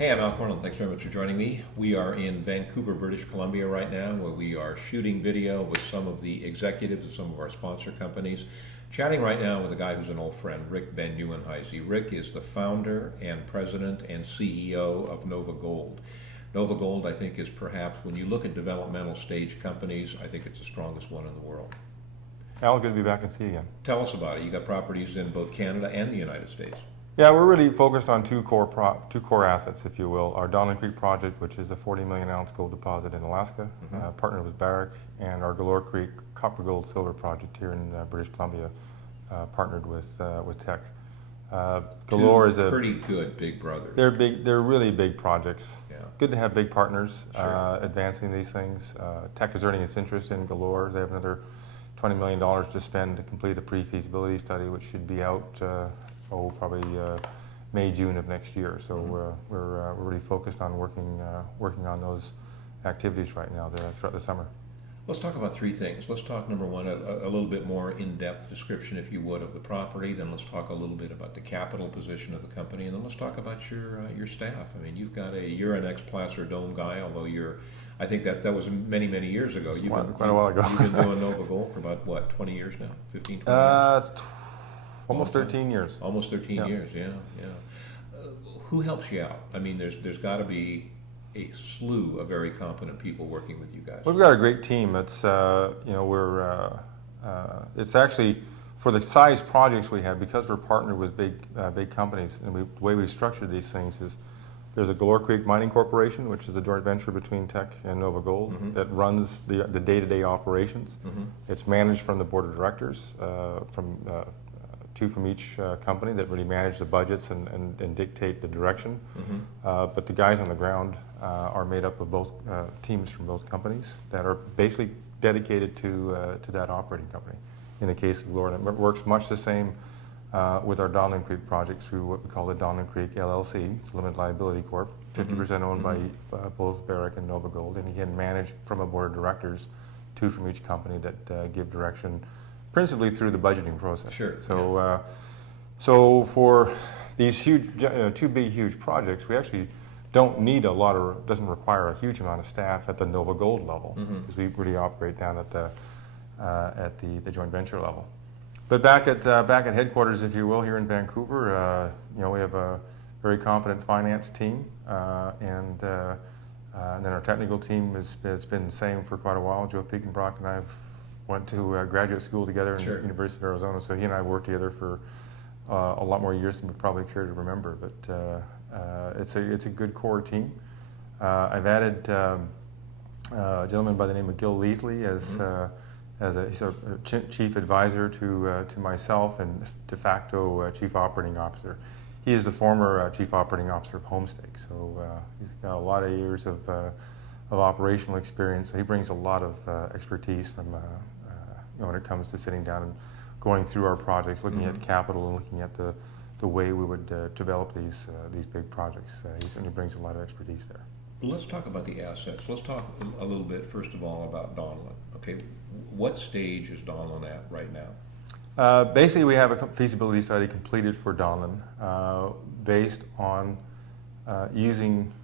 Hey, I'm Al Korelin. Thanks very much for joining me. We are in Vancouver, British Columbia right now, where we are shooting video with some of the executives of some of our sponsor companies. Chatting right now with a guy who's an old friend, Rick Van Nieuwenhuyse. Rick is the founder and president and CEO of NovaGold. NovaGold, I think, is perhaps, when you look at developmental stage companies, I think it's the strongest one in the world. Al, good to be back and see you again. Tell us about it. You got properties in both Canada and the United States. Yeah, we're really focused on two core assets, if you will. Our Donlin Creek project, which is a 40 million ounce gold deposit in Alaska, partnered with Barrick, and our Galore Creek copper-gold-silver project here in British Columbia, partnered with Teck. Galore is a pretty good big brothers. They're big. They're really big projects. Yeah. Good to have big partners Sure. advancing these things. Teck is earning its interest in Galore. They have another $20 million to spend to complete a pre-feasibility study, which should be out probably May, June of next year. So we're really focused on working on those activities right now throughout the summer. Let's talk about three things. Let's talk, number one, a little bit more in-depth description, if you would, of the property. Then let's talk a little bit about the capital position of the company, and then let's talk about your staff. I mean, you're an ex-Placer Dome guy, although I think that was many years ago. Quite a while ago. You've been doing NovaGold for about, what, 20 years now? 15, 20 years? It's almost 13 years. Almost 13 years, yeah. Who helps you out? I mean, there's got to be a slew of very competent people working with you guys. We've got a great team. It's it's actually, for the size projects we have, because we're partnered with big companies, and the way we've structured these things is there's a Galore Creek Mining Corporation, which is a joint venture between Teck and NovaGold that runs the day-to-day operations. It's managed from the board of directors, two from each company that really manage the budgets and dictate the direction. But the guys on the ground are made up of both teams from both companies that are basically dedicated to that operating company. In the case of Galore, it works much the same with our Donlin Creek project through what we call the Donlin Creek LLC. It's a limited liability corp, 50% owned by both Barrick and NovaGold, and again managed from a board of directors, two from each company that give direction principally through the budgeting process. Sure. So, so for these huge, two big, huge projects, we actually don't need doesn't require a huge amount of staff at the NovaGold level, because we really operate down at the joint venture level. But back at headquarters, if you will, here in Vancouver, we have a very competent finance team, and then our technical team has been the same for quite a while. Joe Piekenbrock and I went to graduate school together in the University of Arizona, so he and I worked together for a lot more years than we probably care to remember. But it's a good core team. I've added a gentleman by the name of Gil Leithley he's a chief advisor to myself and de facto chief operating officer. He is the former chief operating officer of Homestake, so he's got a lot of years of operational experience. So he brings a lot of expertise from when it comes to sitting down and going through our projects, looking at capital and looking at the way we would develop these big projects. He certainly brings a lot of expertise there. Let's talk about the assets. Let's talk a little bit, first of all, about Donlin. Okay, what stage is Donlin at right now? Basically, we have a feasibility study completed for Donlin based on using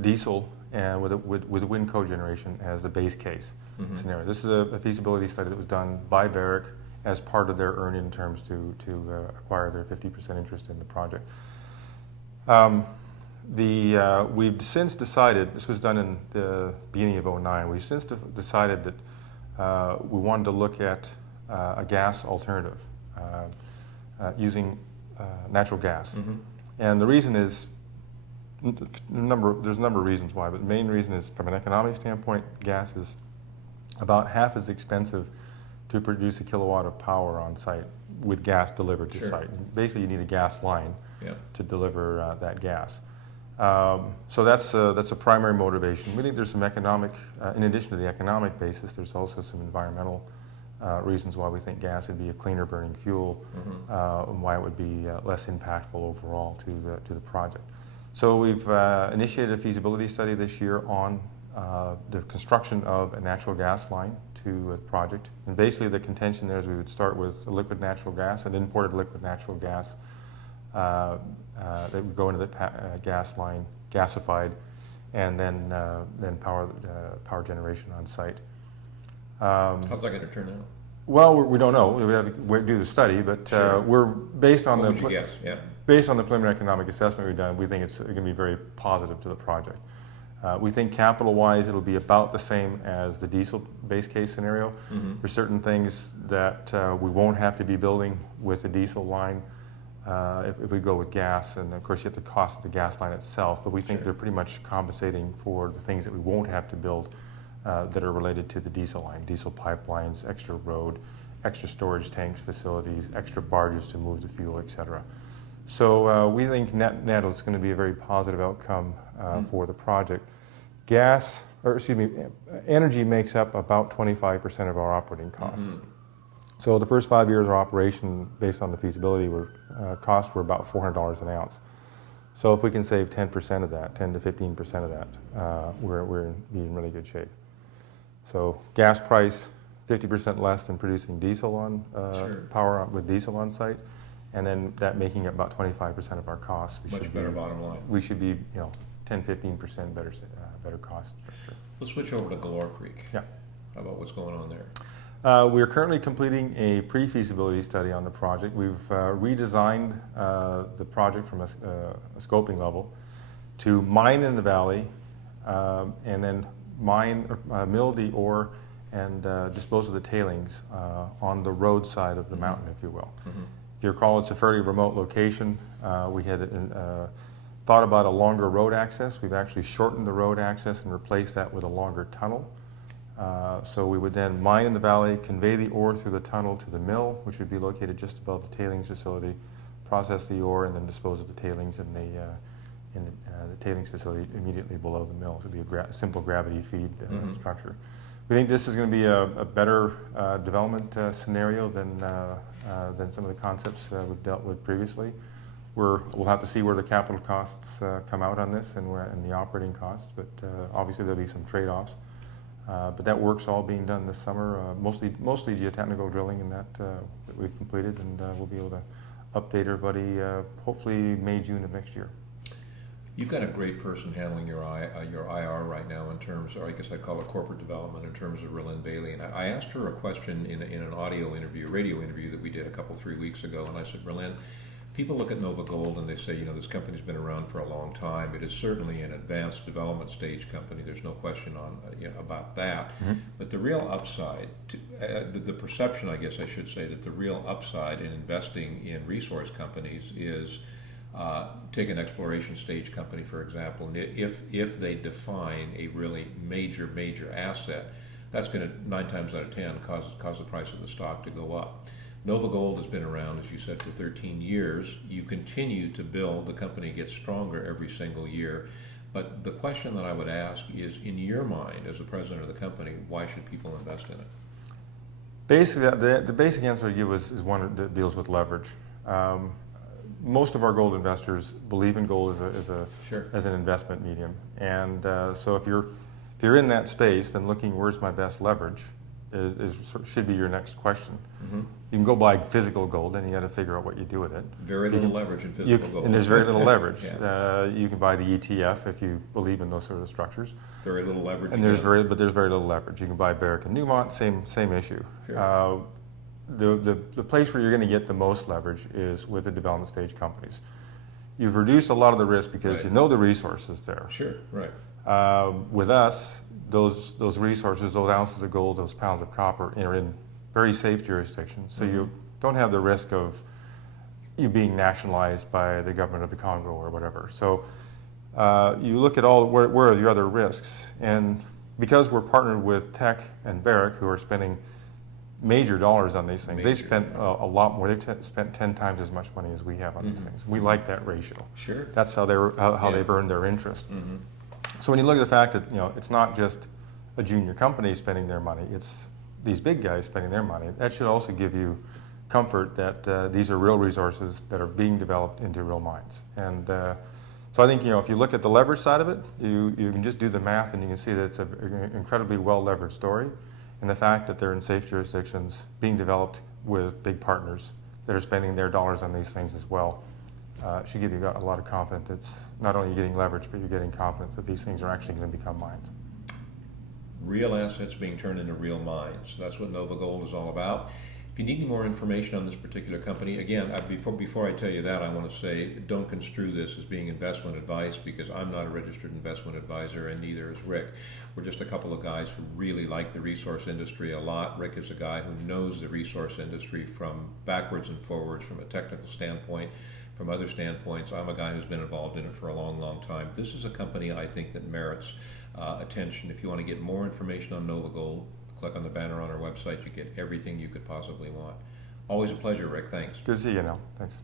diesel and with wind cogeneration as the base case scenario. This is a feasibility study that was done by Barrick as part of their earn-in terms to acquire their 50% interest in the project. We've since decided, this was done in the beginning of 2009, we've since decided that we wanted to look at a gas alternative using natural gas. And the reason is, there's a number of reasons why, but the main reason is from an economic standpoint, gas is about half as expensive to produce a kilowatt of power on site with gas delivered to site. Basically, you need a gas line to deliver that gas. So that's a primary motivation. We think there's some economic, in addition to the economic basis, there's also some environmental reasons why we think gas would be a cleaner burning fuel, and why it would be less impactful overall to the project. So we've initiated a feasibility study this year on the construction of a natural gas line to the project. And basically the contention there is we would start with liquid natural gas, an imported liquid natural gas that would go into the gas line, gasified, and then power generation on site. How's that going to turn out? Well, we don't know. We have to do the study, but Sure. we're based on What would you guess? Yeah. based on the preliminary economic assessment we've done. We think it's going to be very positive to the project. We think capital-wise, it'll be about the same as the diesel base case scenario. Mm-hmm. There's certain things that we won't have to be building with a diesel line if we go with gas, and of course you have the cost of the gas line itself. But we think Sure. they're pretty much compensating for the things that we won't have to build that are related to the diesel line, diesel pipelines, extra road, extra storage tanks, facilities, extra barges to move the fuel, etc. So we think net it's going to be a very positive outcome for the project. Energy makes up about 25% of our operating costs. Mm-hmm. So the first 5 years of operation, based on the feasibility, costs were about $400 an ounce. So if we can save 10% of that, 10 to 15% of that, we're in really good shape. So gas price, 50% less than producing diesel on Sure. power with diesel on site, and then that making up about 25% of our costs. Much better bottom line. We should be 10, 15% better cost structure. Let's switch over to Galore Creek. Yeah. How about what's going on there? We're currently completing a pre-feasibility study on the project. We've redesigned the project from a scoping level to mine in the valley and then mill the ore and dispose of the tailings on the road side of the mountain, if you will. Mm-hmm. If you recall, it's a fairly remote location. We had thought about a longer road access. We've actually shortened the road access and replaced that with a longer tunnel. So we would then mine in the valley, convey the ore through the tunnel to the mill, which would be located just above the tailings facility, process the ore, and then dispose of the tailings in the tailings facility immediately below the mill. So it would be a simple gravity feed structure. We think this is going to be a better development scenario than some of the concepts we've dealt with previously. We'll have to see where the capital costs come out on this and the operating costs, but obviously there'll be some trade-offs. But that work's all being done this summer, mostly geotechnical drilling in that we've completed, and we'll be able to update everybody hopefully May, June of next year. You've got a great person handling your IR right now in terms, or I guess I'd call it corporate development, in terms of Rylin Bailey. And I asked her a question in an radio interview that we did 3 weeks ago, and I said, Rylin, people look at NovaGold and they say, this company's been around for a long time. It is certainly an advanced development stage company. There's no question about that. Mm-hmm. But the real upside, the perception, I guess I should say, that the real upside in investing in resource companies is, take an exploration stage company, for example, and if they define a really major asset, that's going to 9 times out of 10 cause the price of the stock to go up. NovaGold has been around, as you said, for 13 years. You continue to build. The company gets stronger every single year. But the question that I would ask is, in your mind, as the president of the company, why should people invest in it? Basically, the basic answer I give is one that deals with leverage. Most of our gold investors believe in gold as an investment medium. And so if you're in that space, then looking where's my best leverage should be your next question. Mm-hmm. You can go buy physical gold, and you got to figure out what you do with it. Very little leverage in physical gold. And there's very little leverage. Yeah. You can buy the ETF if you believe in those sort of structures. Very little leverage. And there's very little leverage. You can buy Barrick and Newmont, same issue. Sure. The place where you're going to get the most leverage is with the development stage companies. You've reduced a lot of the risk because you know the resources there. Sure, right. With us, those resources, those ounces of gold, those pounds of copper are in very safe jurisdictions. So you don't have the risk of you being nationalized by the government of the Congo or whatever. So you look at where are your other risks, and because we're partnered with Teck and Barrick, who are spending major dollars on these things, they've spent a lot more. They've spent 10 times as much money as we have on these things. We like that ratio. Sure. That's how they've earned their interest. Mm-hmm. So when you look at the fact that it's not just a junior company spending their money, it's these big guys spending their money, that should also give you comfort that these are real resources that are being developed into real mines. And so I think if you look at the leverage side of it, you can just do the math and you can see that it's an incredibly well leveraged story, and the fact that they're in safe jurisdictions being developed with big partners that are spending their dollars on these things as well should give you a lot of confidence. It's not only getting leverage, but you're getting confidence that these things are actually going to become mines. Real assets being turned into real mines. That's what NovaGold is all about. If you need any more information on this particular company, again, before I tell you that, I want to say don't construe this as being investment advice, because I'm not a registered investment advisor and neither is Rick. We're just a couple of guys who really like the resource industry a lot. Rick is a guy who knows the resource industry from backwards and forwards, from a technical standpoint, from other standpoints. I'm a guy who's been involved in it for a long, long time. This is a company I think that merits attention. If you want to get more information on NovaGold, click on the banner on our website. You get everything you could possibly want. Always a pleasure, Rick. Thanks. Good to see you now. Thanks.